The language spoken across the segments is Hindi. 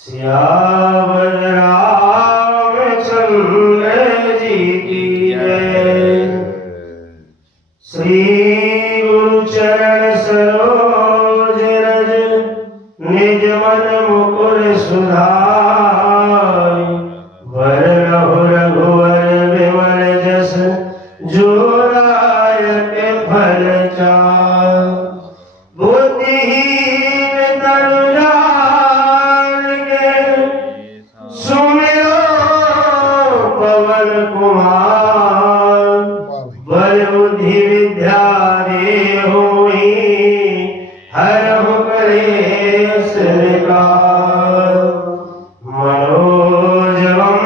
सियावर रामचंद्र जी की जय। श्री गुरु चरण सरोज रज निज मन मुकुर सुधार। वरनहु रघुवर विमल जस जो रायक फल चार। बुद्धिहीन तनु जान के सुमिरो पवन कुमार। बल बुद्धि विद्या देहोई हरहु कलेश निकार। मनोजवं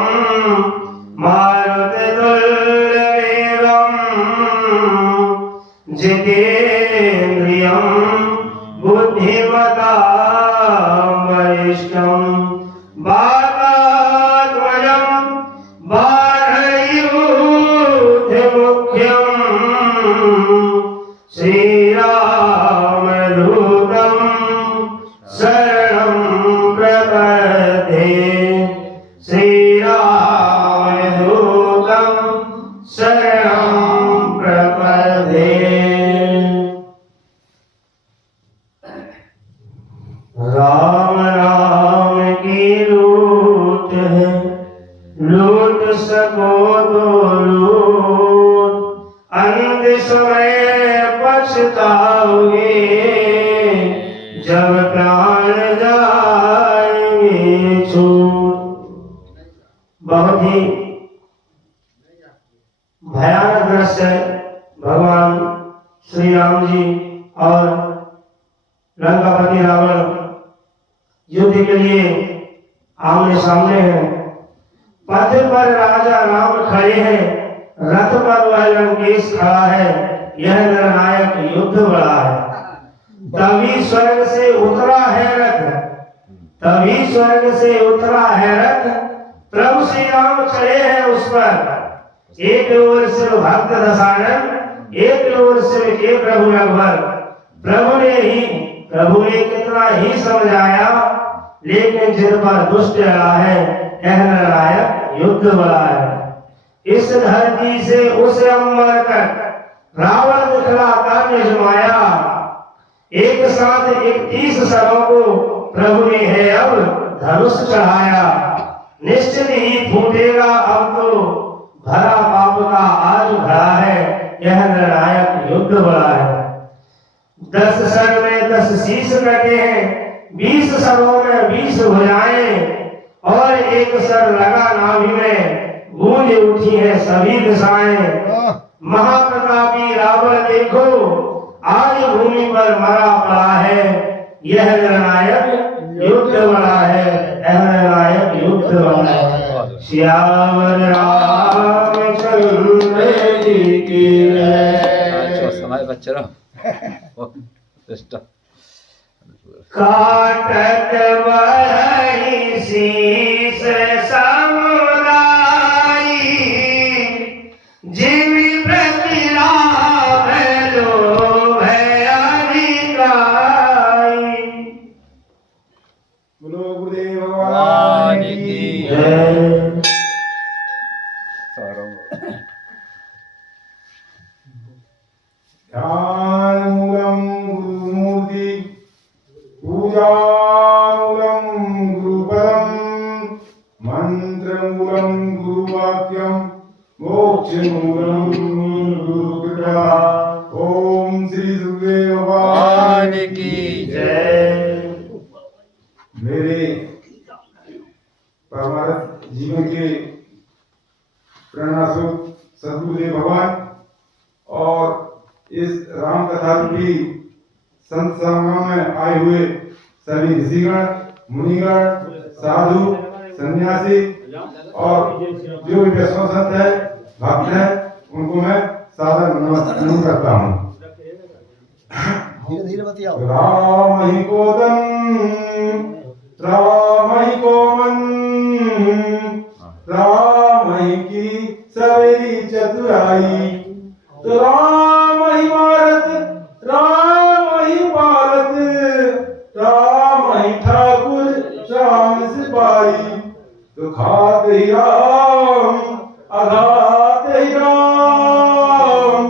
मारुततुल्यवेगं जितेन्द्रियं बुद्धिमतां वरिष्ठं। वातात्मजं वानरयूथमुख्यं श्रीरामदूतं शरणं प्रपद्ये। श्रीरामदूतं शरणं प्रपद्ये। राम राम की लूट है, लूट सको तो लूट। अंत समय पछताओगे जब प्राण जाएंगे छूट। बहुत ही भयानक दृश्य है। भगवान श्री राम जी और लंकापति रावण युद्ध के लिए आमने सामने हैं। पथ पर राजा राम खड़े हैं, रथ पर वह लंकेश खड़ा है। यह निर्णायक युद्ध बड़ा है। तभी स्वर्ग से उतरा है रथ, तभी स्वर्ग से उतरा है रथ। प्रभु श्री राम चढ़े हैं उस पर। एक ओर सिर भक्त दशानन, एक ओर सिर के प्रभु रघुवर। प्रभु ने कितना ही समझाया, लेकिन जिन पर दुष्ट अड़ा है, यह निर्णायक युद्ध बड़ा है। इस धरती से उस अंबर तक रावण दिखलाता निज माया। एक साथ 31 सरों को प्रभु ने है अब धनुष चढ़ाया। निश्चित ही फूटेगा अब तो भरा पाप का आज भरा है। यह निर्णायक युद्ध बड़ा है। 10 सर में 10 शीश कटे हैं, 20 सरों में 20 भुजाएं। और एक सर लगा नाभि में, गूंज उठी है सभी दिशाएं। महाप्रतापी रावण देखो आज भूमि पर मरा पड़ा है। यह निर्णायक युद्ध बड़ा है, यह निर्णायक युद्ध बड़ा है। श्यावर रामचंद्र जी की जय। समय बच्चे रहो। काटत बरही शीस समुराई। जीवी प्रतिलाभ लोभ अधिकाई। बोलो गुरुदेव भगवान की जय। ध्यानमूलं गुरुमूर्ति, पूजामूलं गुरुपदं, मंत्रमूलं गुरुवाक्यं, मोक्षमूलं गुरुकृपा। ओम श्री गुरुदेव भगवान की जय। मेरे परमार्थ जीवन के प्रेरणास्रोत सद्गुरुदेव भगवान और इस राम कथा रूपी संत समागम में आए हुए सभी ऋषिगण, मुनिगण, साधु, सन्यासी और जो भी वैष्णव संत है, भक्त है, उनको मैं सादर नमन करता हूँ। धीरे धीरे बतियाओ। राम ही कोदम, राम ही कोमन, राम ही की सवेरी चतुराई। तो राम ही भारत, राम ही भारत, राम ही ठाकुर, राम राम सिपाही, तो खाते ही राम अघाते ही राम,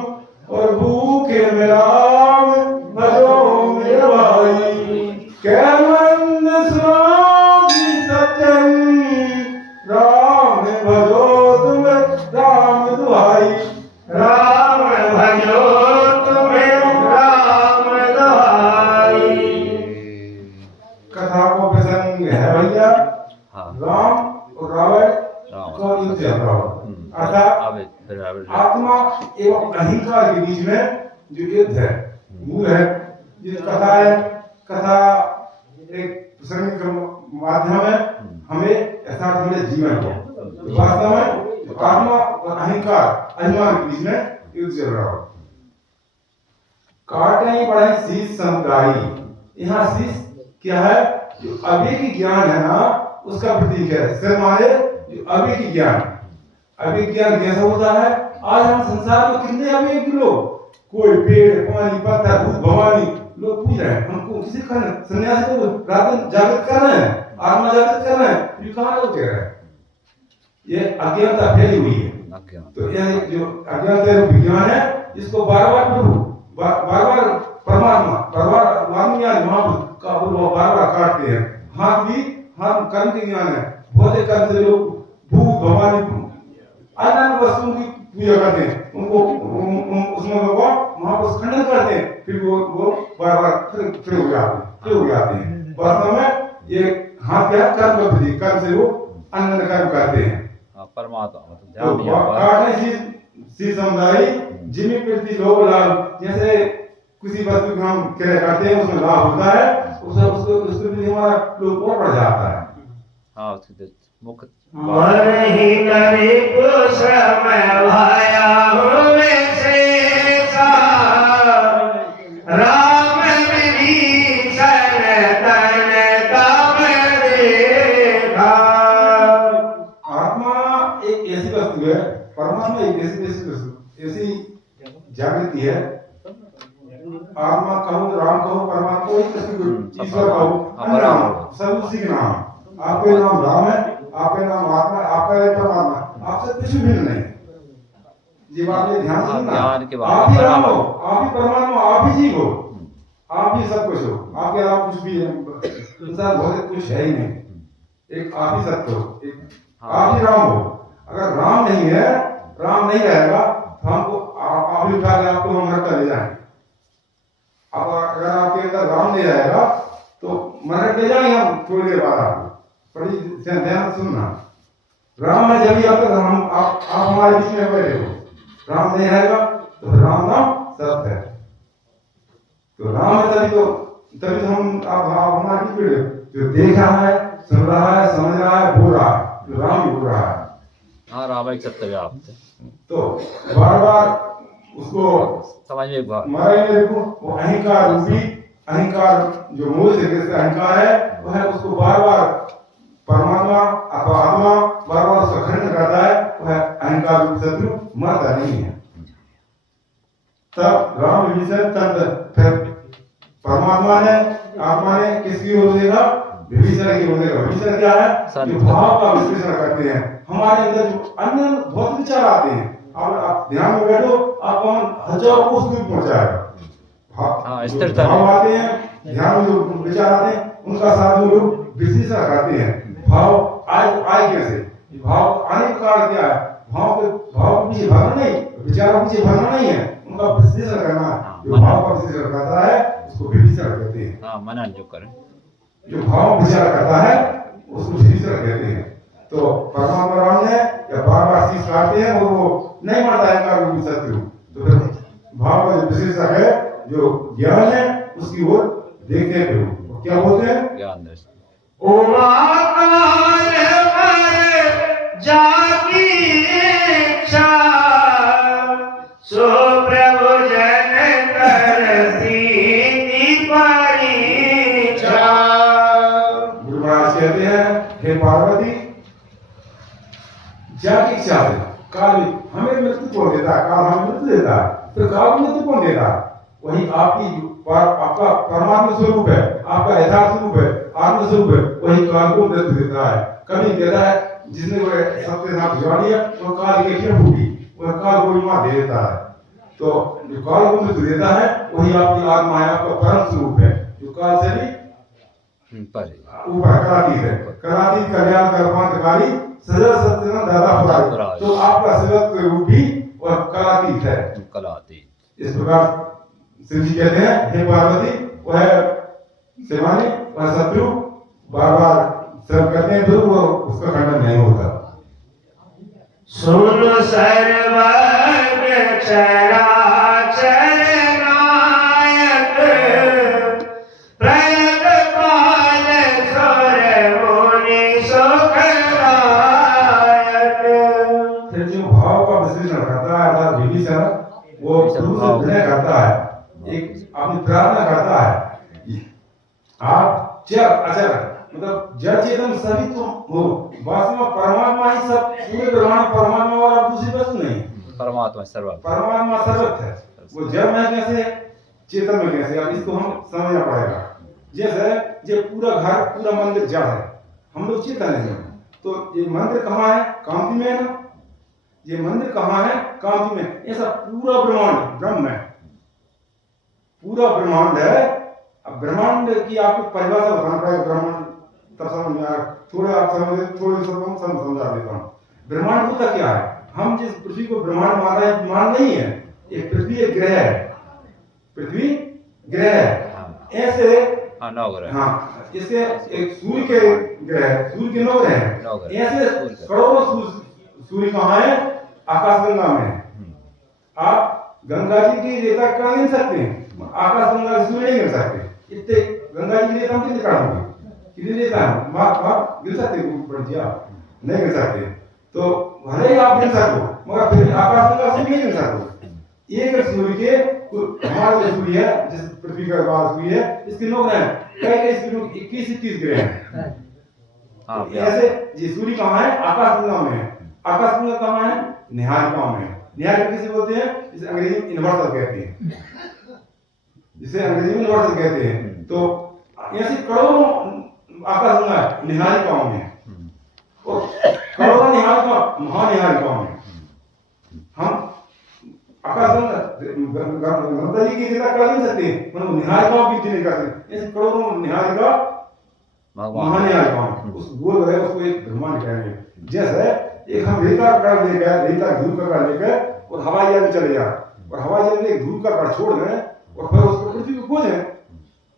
और भूखे में राम भजो मेरे भाई। कह मंद सुनो जी सज्जन, राम भजो तुम राम दुहाई। राम भजो तुम्हें राम दुहाई। कथा को प्रसंग है भैया, हाँ। राम और रावण का युद्ध चल रहा है। अर्थात आत्मा एवं अहंकार के बीच में जो युद्ध है, मूल है। ये कथा है, कथा एक प्रसंग का माध्यम है हमें अर्थात हमारे जीवन को वास्तव में तो आत्मा और अहंकार अभिमान के बीच में युद्ध चल रहा है। काटे पड़े शीश समुदायी। यहाँ शीश क्या है? जो अभी ज्ञान है ना, उसका प्रतीक है। सिर मारे जो अभी ज्ञान, अभी ज्ञान कैसा होता है? आज हम संसार में कितने अभी लोग, कोई पेड़ पानी पत्थर भूत भवानी लोग पूज रहे हैं। हमको किसी का सन्यासी को रात दिन जागृत कर रहे हैं, आत्मा जागृत कर रहे हैं। ये कहाँ लोग कह रहे हैं? ये अज्ञानता फैली हुई है। तो यह जो अज्ञानता विज्ञान है, इसको बार बार प्रभु बार परमात्मा महाभूत का बार बार काटते हैं। हाथ भी हाथ कर्म के ज्ञान है। भौतिक कर्म से लोग भूत भवानी अनंत वस्तुओं की पूजा करते हैं, उनको उसमें महापुरुष खंडन करते हैं, फिर वो बार बार फिर हो जाते हैं। वास्तव में ये हाथ क्या कर्म का प्रतीक, कर्म से वो अनंत कर्म करते हैं। परमात्मा सी समुदाय जिन्हें प्रति लोभ लाभ, जैसे किसी वस्तु को हम क्रय करते हैं उसमें लाभ होता है, उसके प्रति हमारा लोभ और बढ़ जाता है। हाँ, उसके मुख्य मन ही नरे पुरुष में भाया हुए शेषा, राम विभीषण तन तब देखा। आत्मा एक ऐसी वस्तु है, परमात्मा एक ऐसी जागृति है। आत्मा कहो, राम कहो, परमात्मा कोई ईश्वर कहो, सब उसी के नाम। आपका नाम राम है, आपका नाम आत्मा, आपका परमात्मा, आपसे कुछ भिन्न नहीं। ये बात ये ध्यान सुनना। आप ही राम हो, आप ही परमात्मा, आप ही जीव हो, आप ही सब कुछ हो। आपके अलावा कुछ भी इंसान भौतिक कुछ है ही नहीं। एक आप ही सत्य हो, एक आप ही राम हो। अगर राम नहीं है, राम नहीं रहेगा तो हमको आप ही उठा के आपको हम घर का ले जाएंगे। अब अगर आपके अंदर राम नहीं रहेगा तो मरने ले जाएंगे हम थोड़ी देर बाद। आपको बड़ी ध्यान सुनना, राम है जब आप आप हमारे बीच में बैठे हो। राम नहीं रहेगा तो राम नाम सत्य है। तो राम है तभी तो हम आप हमारे बीच में जो देख रहा है, सुन रहा है, समझ रहा है, बोल रहा है, तो राम ही बोल रहा है। हाँ, राम एक सत्य है आपसे। तो बार बार उसको समझ में वो अहंकार रूपी, अहंकार जो मूल से अहंकार है, वह उसको बार बार परमात्मा अथवा आत्मा बार बार उसका खंडन करता है। वह अहंकार रूपी शत्रु मरता नहीं है। तब राम विभीषण, तब फिर परमात्मा ने, आत्मा ने किसकी ओर देखा? विभीषण की ओर देखा। विभीषण क्या है? जो भाव का विश्लेषण करते हैं। हमारे अंदर जो अन्य बहुत विचार आते हैं, आप ध्यान में बैठो, आपको हजारों को उसमें पहुंचाएगा। भाव आते हैं, ध्यान में जो विचार आते हैं, उनका साथ वो लोग विश्लेषण करते हैं। भाव आए कैसे? भाव आने का कारण क्या है? भाव पीछे भागना नहीं, विचारों पीछे भागना नहीं है, उनका विश्लेषण करना। जो भाव का विश्लेषण करता है उसको विभीषण कहते हैं। हाँ, मनन जो करे, जो भाव विचार करता है उसको विभीषण कहते हैं। तो परमात्मा राम ने या बार बार शीश काटते हैं और वो नहीं मरता है का रूपी शत्रु। तो फिर भाव का जो विशेषक है, जो ज्ञान है, उसकी ओर देखते हैं। फिर क्या बोलते हैं? ज्ञान दृष्टि। जाकी इच्छा सो प्रभु जन करती परीक्षा। गुरु महाराज कहते हैं, हे पार्वती, जाकी इच्छा से काल हमें मृत्यु कौन देता है? काल हमें मृत्यु देता है, फिर काल मृत्यु कौन देता है? वही आपका परमात्मा स्वरूप है, आपका यथार्थ स्वरूप है, आत्म स्वरूप है, वही काल को मृत्यु देता है। कभी कहता है जिसने वो सबके साथ जुआ लिया वो काल की क्यों फूटी, वह काल को मार दे देता है। तो जो काल को मृत्यु देता है वही आपकी आत्मा है, आपका परम स्वरूप है, जो काल से भी ऊपर कराती है। कराती कल्याण कर्मांतकारी सजा सत्यनारायण दादा पुराण, तो आपका सजग रूप भी और कलातीत है। कलातीत इस प्रकार शिव जी कहते हैं हे पार्वती, वह शिवानी वह शत्रु बार बार सर्व करते हैं तो वो उसका खंडन नहीं होता। सुन सर्वज्ञ चराचर नायक प्रगटपाल सुर मुनि सुखदायक। फिर जो भाव का विश्लेषण करता है अर्थात विभीषण वो गुरु से विनय करता है, एक अपनी प्रार्थना करता है आप जड़ अचर मतलब जड़ चेतन सभी तुम हो, वास्तव में परमात्मा ही सब पूरे ब्रह्मांड परमात्मा और आप दूसरी वस्तु नहीं। परमात्मा सर्वत्र, परमात्मा सर्वत्र है, वो जड़ में कैसे चेतन में कैसे, अब इसको हम समझना पड़ेगा। जैसे ये पूरा घर पूरा मंदिर जड़ है, हम लोग चेतन है, तो ये मंदिर कहाँ है? कांति में है ना, ये मंदिर कहाँ है? कांति में। ऐसा पूरा ब्रह्मांड ब्रह्म है, पूरा ब्रह्मांड है। अब ब्रह्मांड की आपको परिभाषा बताना पड़ेगा, ब्रह्मांड तब समझ में आएगा, थोड़ा आप समझे थोड़ी समझा देता हूँ। ब्रह्मांड होता क्या है? हम जिस पृथ्वी को ब्रह्मांड मान रहे हैं, मान नहीं है, एक पृथ्वी एक ग्रह है, पृथ्वी ग्रह है। ऐसे 9 ग्रह, हाँ, इसके एक सूर्य के ग्रह, सूर्य के 9 ग्रह हैं। ऐसे करोड़ों सूर्य कहाँ है? आकाशगंगा में। आप गंगा जी की रेता कहाँ गिन सकते हैं? आकाशगंगा से सूर्य नहीं गिन सकते। इतने गंगा जी की रेता हम कितने काटोगे? कितनी रेता है? माप गिन सकते हैं? नहीं गिन सकते। तो भले ही आप गिन सको मगर फिर आकाशगंगा से नहीं गिन सको। एक सूर्य के हमारा जो सूर्य है, जिस पृथ्वी का बाद सूर्य है, इसके 9 ग्रह हैं, कई सूर्यों के 21-21 ग्रह हैं। ऐसे ये सूर्य कहाँ है? आकाशगंगा में है। आकाशगंगा कहाँ है? निहारिका में। निहारिका किसे बोलते हैं? इसे अंग्रेजी में इन्वर्टर कहते हैं, जिसे अंग्रेजी में इन्वर्टर कहते हैं। तो ऐसे करोड़ों आकाशगंगा निहारिकाओं में, और करोड़ों निहारिका महानिहारिकाओं में। हम आकाशगंगा गंगा जी की रेता कर नहीं सकते, मतलब निहारिकाओं की नहीं कर सकते। ऐसे करोड़ों निहारिका महानिहारिकाओं, उस गोल रहे उसको एक ब्रह्मांड कहेंगे। जैसे एक हम रेता कण लेकर, रेता धूल का कण लेकर और हवाई जहाज में चले जाए, और हवाई जहाज में एक धूल का कण छोड़ दें और फिर उसको पृथ्वी को खोजें,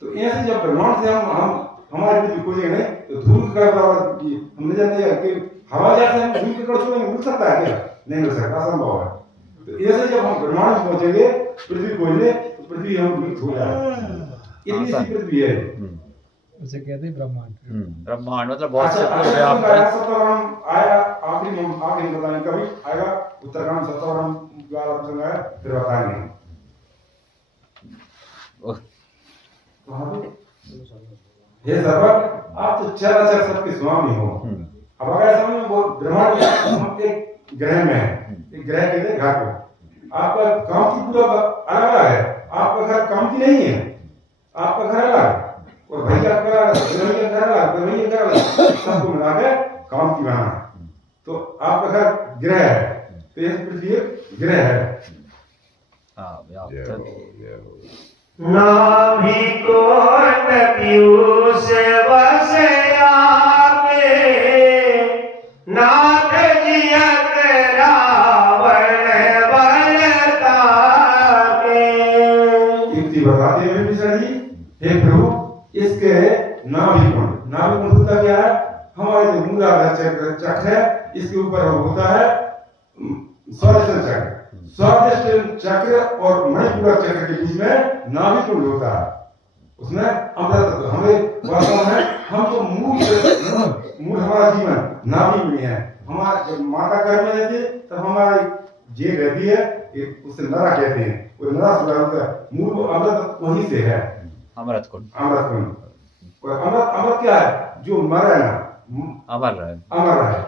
तो ऐसे जब ब्रह्मांड से हम हमारी पृथ्वी खोजेंगे तो धूल का कण हमने जाने कि हवाई जहाज से हम धूल का कण छोड़ेंगे, मिल सकता है क्या? नहीं मिल सकता, असंभव है। तो ऐसे जब हम ब्रह्मांड में पहुंचेंगे, पृथ्वी खोजने, तो पृथ्वी हम विलुप्त हो जाएगी। इतनी सी पृथ्वी है, उसे कहते हैं ब्रह्मांड। ब्रह्मांड मतलब बहुत से सप्तवर्णम आया, आखिरी बताएंगे कभी आएगा उत्तराखंड सप्तवर्णम है, फिर बताएंगे। हे सर्वज्ञ, आप तो चराचर सबके स्वामी हो। अब अगर समझ में वो ब्रह्मांड हम एक ग्रह में है, एक ग्रह कहते हैं घर को। आपका कांति पूरा अलग अलग है, आपका घर कांति नहीं है, आपका घर अलग, और भैया का घर अलग, सबको मिला के कांति बना है। तो आपका घर ग्रह है, तो यह पृथ्वी एक ग्रह है। नाभि कोट पीयूष वसया में, नाथ जियत रावण बलता के। युक्ति बताते हुए विष्णु जी, हे प्रभु, इसके नाभि कुंड होता क्या है? हमारे जो मूलाधार चक्र है, इसके ऊपर होता है स्वादिष्टान चक्र। स्वादिष्टान चक्र और मणिपुर चक्र के बीच में नाभि कुंड होता है, उसमें अमृत। हमें वास्तव में हम तो मूल हमारा जीवन नाभि में है। हमारे माता गर्भ में रहती है तब हमारी जेल रहती है, उसे नरा कहते हैं, वो नरा होता मूल अमृत वहीं से है, अमृत कुंड। और अमृत क्या है? जो मरे ना, अमर है।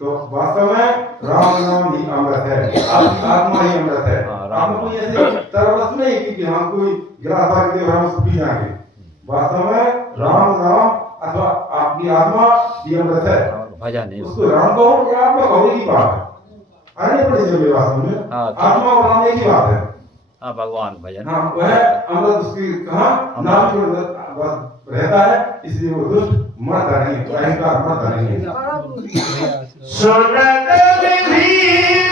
तो वास्तव में राम नाम ही अमृत है, आत्मा ही अमृत है। आपको कोई ऐसे तरवस नहीं कि हम कोई गिलास भर के हम उसको पी जाएंगे। वास्तव में राम नाम अथवा आपकी आत्मा ये अमृत है। और भजन नहीं उसको राम कहो या आत्मा कहो, एक ही बात है। अरे बड़ी जब व्यवस्था में हाँ, आत्मा और राम एक ही बात है। हाँ भगवान भजन हाँ वह अमृत उसकी कहा नाम की अमृत रहता है, इसलिए वो दुष्ट मरता नहीं, अहंकार मरता नहीं है। सुनत विधि